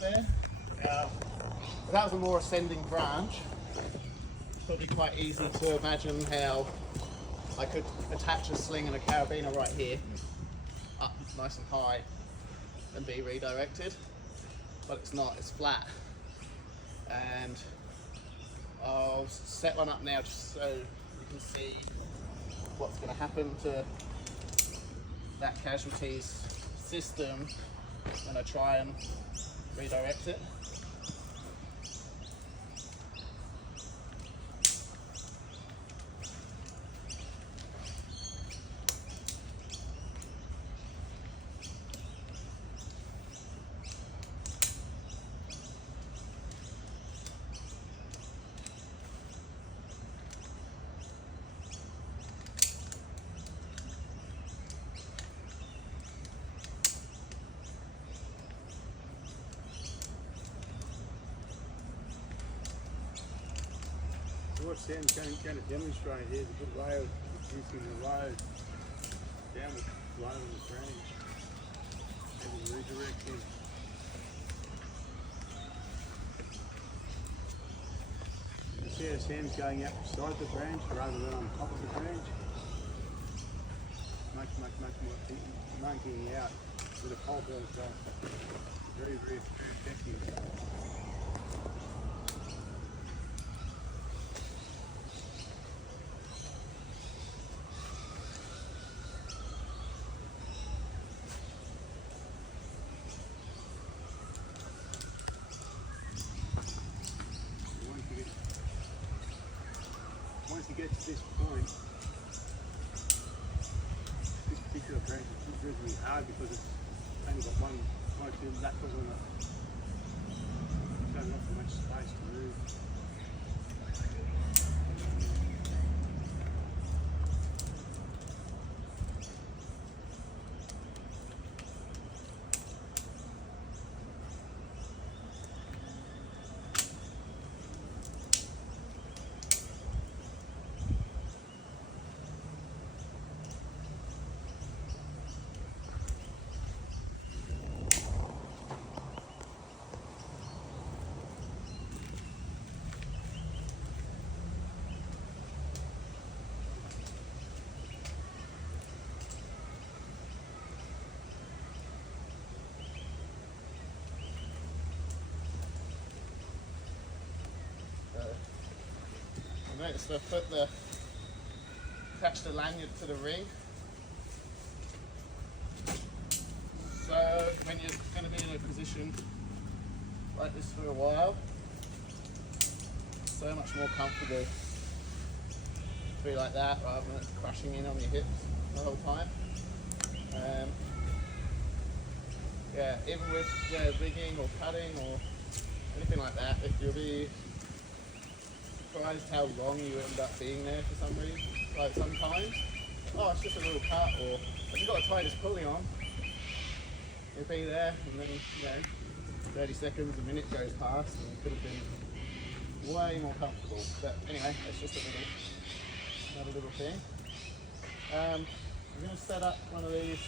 have there. If that was a more ascending branch, it's probably quite easy to imagine how I could attach a sling and a carabiner right here, up nice and high, and be redirected. But it's not, it's flat. And I'll set one up now just so you can see what's going to happen to that casualties system when I try and redirect it. What Sam's going to demonstrate here is a good way of reducing the load downward flow in the branch and redirecting. You see how Sam's going out beside the branch rather than on top of the branch. Much more monkeying out with a pole belt off. Very effective. Once you get to this point, this particular branch is really hard because it's only got one or two laterals on it. So not so much space to move. Notice I attached the lanyard to the ring. So when you're going to be in a position like this for a while, it's so much more comfortable to be like that rather than crashing in on your hips the whole time. Yeah, even with rigging or cutting or anything like that, if you'll be surprised how long you end up being there for some reason. Like sometimes, oh, it's just a little cut, or I've just got to tie this pulley on. You'll be there, and then 30 seconds, a minute goes past, and it could have been way more comfortable. But anyway, it's just another little thing. I'm going to set up one of these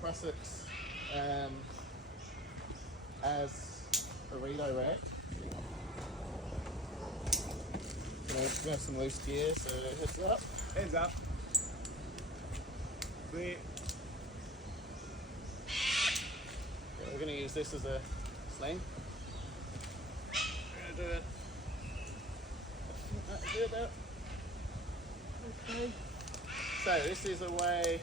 Prussiks as a redirect. We have some loose gear, so heads up. Heads up. Clear. Yeah, we're going to use this as a sling. We're going to do it. Do that. Okay. So this is a way,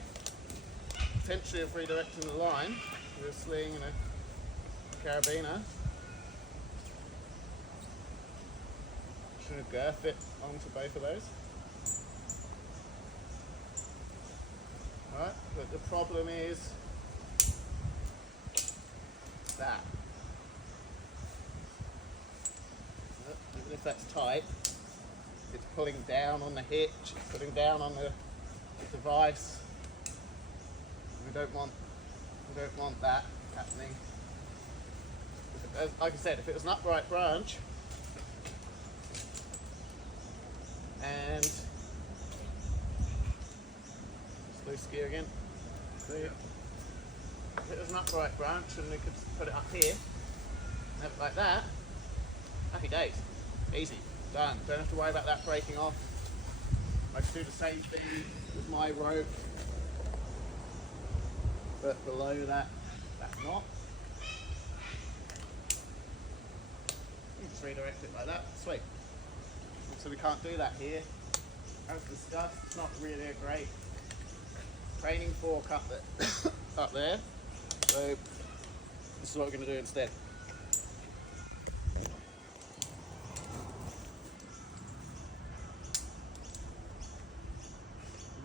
potentially, of redirecting the line with a sling and a carabiner. Should girth it onto both of those. Alright, but the problem is that. Even if that's tight, it's pulling down on the hitch, it's pulling down on the device. We don't want that happening. Like I said, if it was an upright branch, and loose gear again. There. if it was an upright branch and we could put it up here, have it like that, happy days. Easy, done. Don't have to worry about that breaking off. I could do the same thing with my rope, but below that, that's not. You just redirect it like that, sweet. So we can't do that here. As discussed, it's not really a great training fork up there. So this is what we're going to do instead.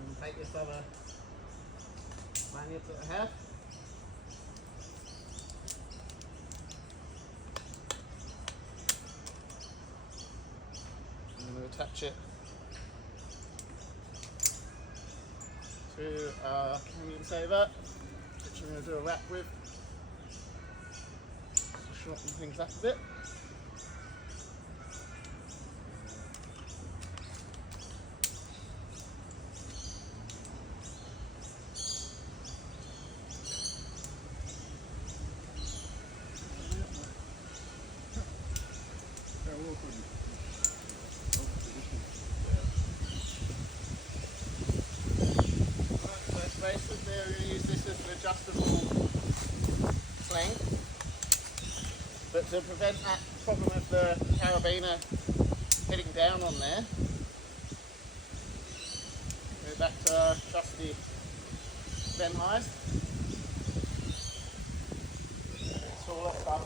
And take this other lanyard that I have. I'm going to attach it to our Canyon Saver, which I'm going to do a wrap with to shorten things up a bit. Basically, we're going to use this as an adjustable sling, but to prevent that problem of the carabiner hitting down on there, go back to our trusty Sennheiser. Install it up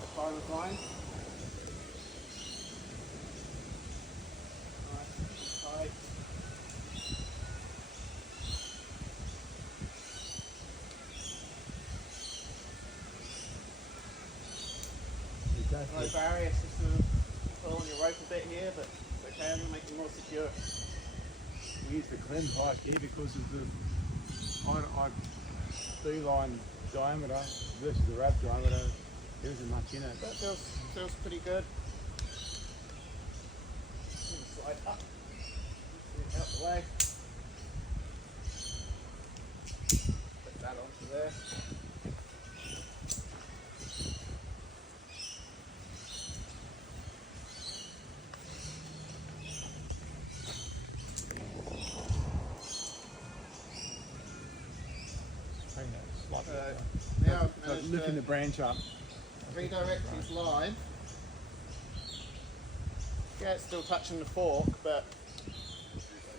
the pilot line. Nice and tight. No barrier system, pull on your rope a bit here, but it's okay, I'm going to make it more secure. We use the clem height here because of the beeline diameter versus the wrap diameter. There isn't much in it. That feels pretty good. Slide up, get out the way. Put that onto there. Now So lifting the branch up. redirect his line. Yeah, it's still touching the fork, but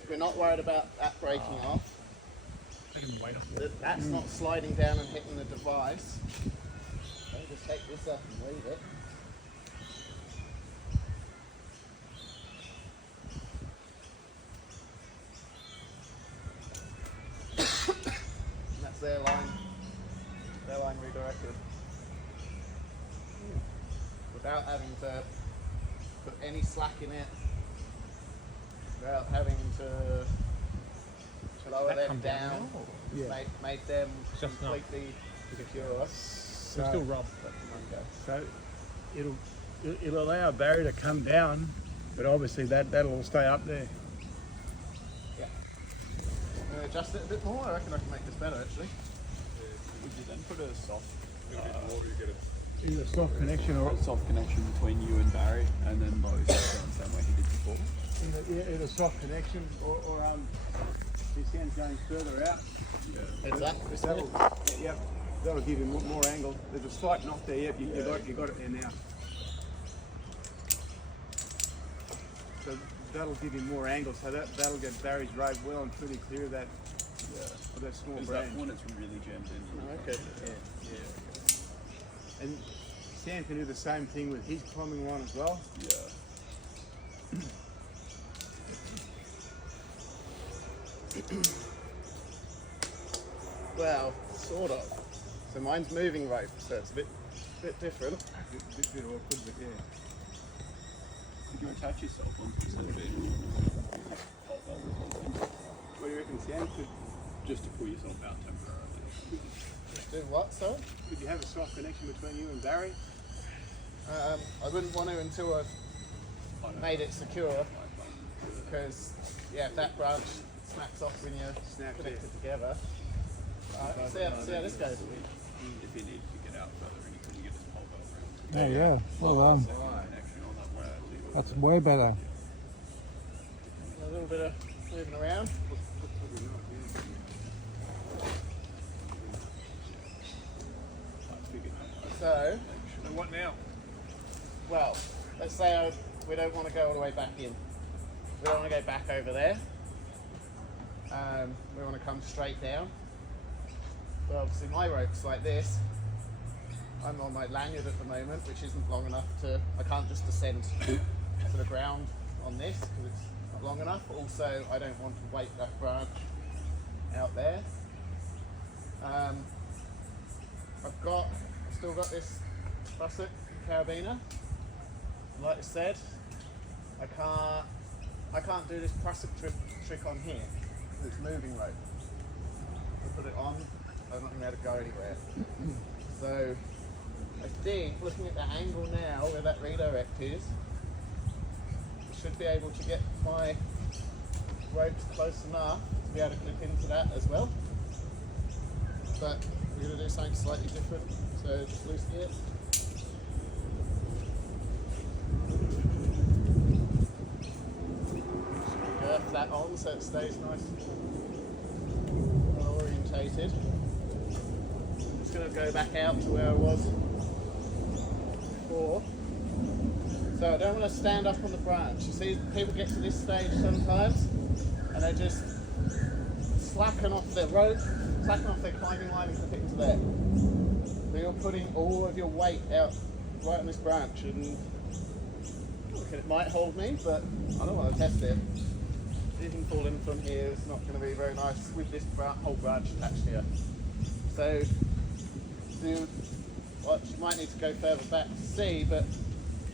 we're not worried about that breaking off. That's not sliding down and hitting the device. Okay, just take this up and leave it. And that's their line redirected. Without having to put any slack in it, without having to lower them down, Yeah. made them Just not- completely secure. We're still rub. So it'll allow a barrier to come down, but obviously that'll all stay up there. Yeah. Adjust it a bit more. I reckon I can make this better actually. Would you then put a soft, Either a soft connection or soft connection between you and Barry, and then Lowe's going the same way he did before? either soft connection or this end's going further out. Heads up. That'll give you more angle. There's a slight knock there. Yep, you got it there now. So that'll give you more angle. So that'll get Barry's rope well and truly clear of that small Is branch. that when it's really jammed in? Okay. Yeah. And Sam can do the same thing with his climbing line as well. Yeah. Well, sort of. So mine's moving rope, so it's a bit different. Bit awkward, but yeah. Could you attach yourself onto this little bit? What do you reckon, Sam? Just to pull yourself out temporarily. Do what, sir? Could you have a soft connection between you and Barry? I wouldn't want to until I've made it secure, because yeah, if that branch snaps off when you're Snaps, connected together, Alright, see how this goes. If you need to get out further, you can just pole over. Oh yeah, well done. Connection on that way. That's way better. A little bit of moving around. So, what now? well, let's say we don't want to go all the way back in. We don't want to go back over there. We want to come straight down. But obviously my rope's like this. I'm on my lanyard at the moment, which isn't long enough I can't just descend to the ground on this because it's not long enough. Also, I don't want to weight that branch out there. I've still got this Prusik carabiner. Like I said, I can't do this Prusik trick on here. It's moving rope. I put it on, I'm not going to be able to go anywhere. So I think, looking at the angle now where that redirect is, I should be able to get my ropes close enough to be able to clip into that as well. But we're going to do something slightly different, so just loosen it. Girth that on so it stays nice and well orientated. I'm just going to go back out to where I was before. So I don't want to stand up on the branch. You see, people get to this stage sometimes and they just slacken off their rope, slacken off their climbing line and clip it into there. So you're putting all of your weight out right on this branch, and okay, it might hold me, but I don't want to test it. Even falling from here is not going to be very nice with this whole branch attached here. So you might need to go further back to see, but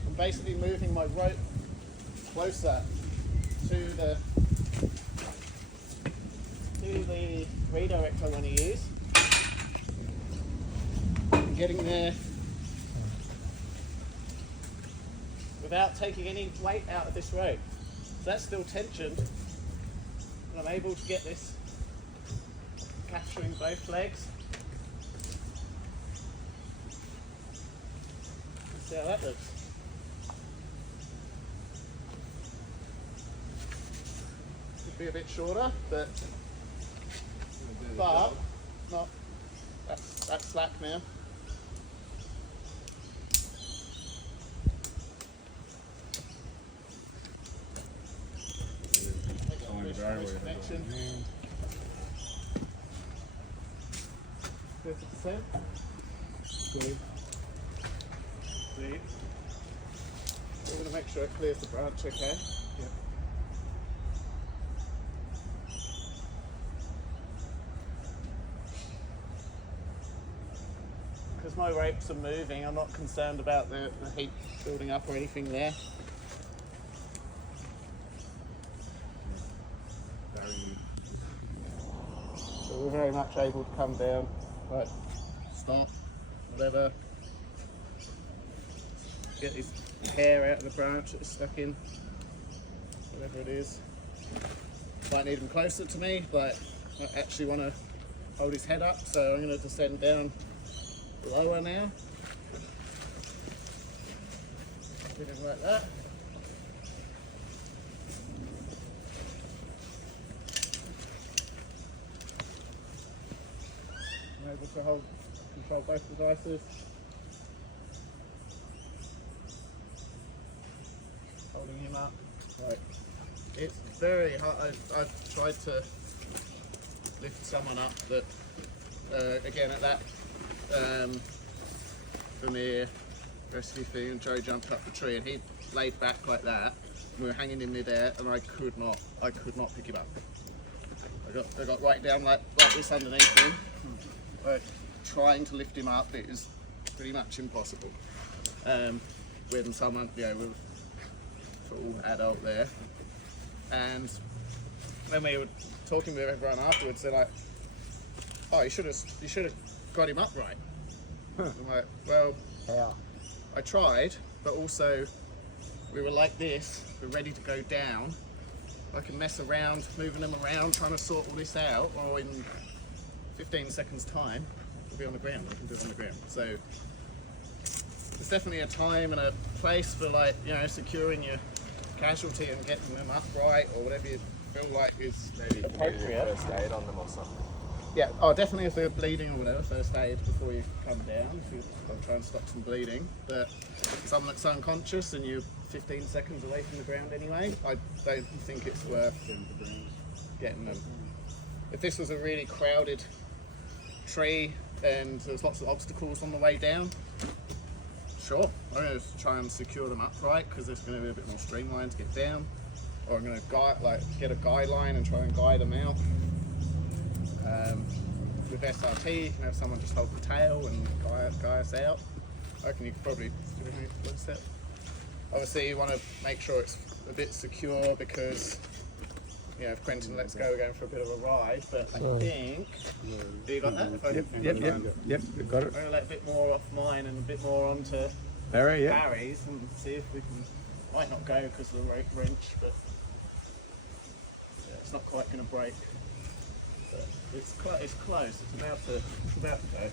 I'm basically moving my rope closer to the redirect I want to use. And getting there without taking any weight out of this rope. So that's still tensioned. And I'm able to get this capturing both legs. Let's see how that looks. Could be a bit shorter, but not. That's slack now. Connection. 50%. See? We're going to make sure it clears the branch, okay? Yep. Because my ropes are moving, I'm not concerned about the heat building up or anything there. So we're very much able to come down, right, stop, whatever, get this hair out of the branch that's stuck in, whatever it is. Might need him closer to me, but I actually want to hold his head up, so I'm going to descend down lower now. Get him like that. I'm able to control both devices. Holding him up. Right. It's very hard. I've tried to lift someone up that, again at that Vermeer rescue thing, and Joe jumped up the tree and he laid back like that. And we were hanging in midair and I could not pick him up. I got right down like this underneath him. But trying to lift him up is pretty much impossible. With someone, with a full adult there. And when we were talking with everyone afterwards, they're like, "Oh, you should have got him upright." I'm like, "Well, Yeah. I tried, but also we were like this. We're ready to go down. I can mess around, moving them around, trying to sort all this out, or in 15 seconds time, we'll be on the ground. We can do it on the ground. So there's definitely a time and a place for, like, you know, securing your casualty and getting them upright or whatever you feel like is Maybe appropriate. first aid on them or something. Yeah, oh, definitely if they're bleeding or whatever, first aid before you come down, if you're trying to stop some bleeding. But someone that's unconscious and you're 15 seconds away from the ground anyway, I don't think it's worth getting them. If this was a really crowded tree and there's lots of obstacles on the way down, sure, I'm going to try and secure them upright because it's going to be a bit more streamlined to get down. Or I'm going to get a guide line and try and guide them out. With SRT, you can have someone just hold the tail and guide us out. I reckon you could probably do a one step. Obviously, you want to make sure it's a bit secure because, you know, if Quentin lets go, we're going for a bit of a ride. But I think. You got that? Yep, we've got it. I'm going to let a bit more off mine and a bit more onto Barry, yeah. Barry's and see if we can. Might not go because of the wrench, but yeah, it's not quite going to break. But it's close. It's about to go.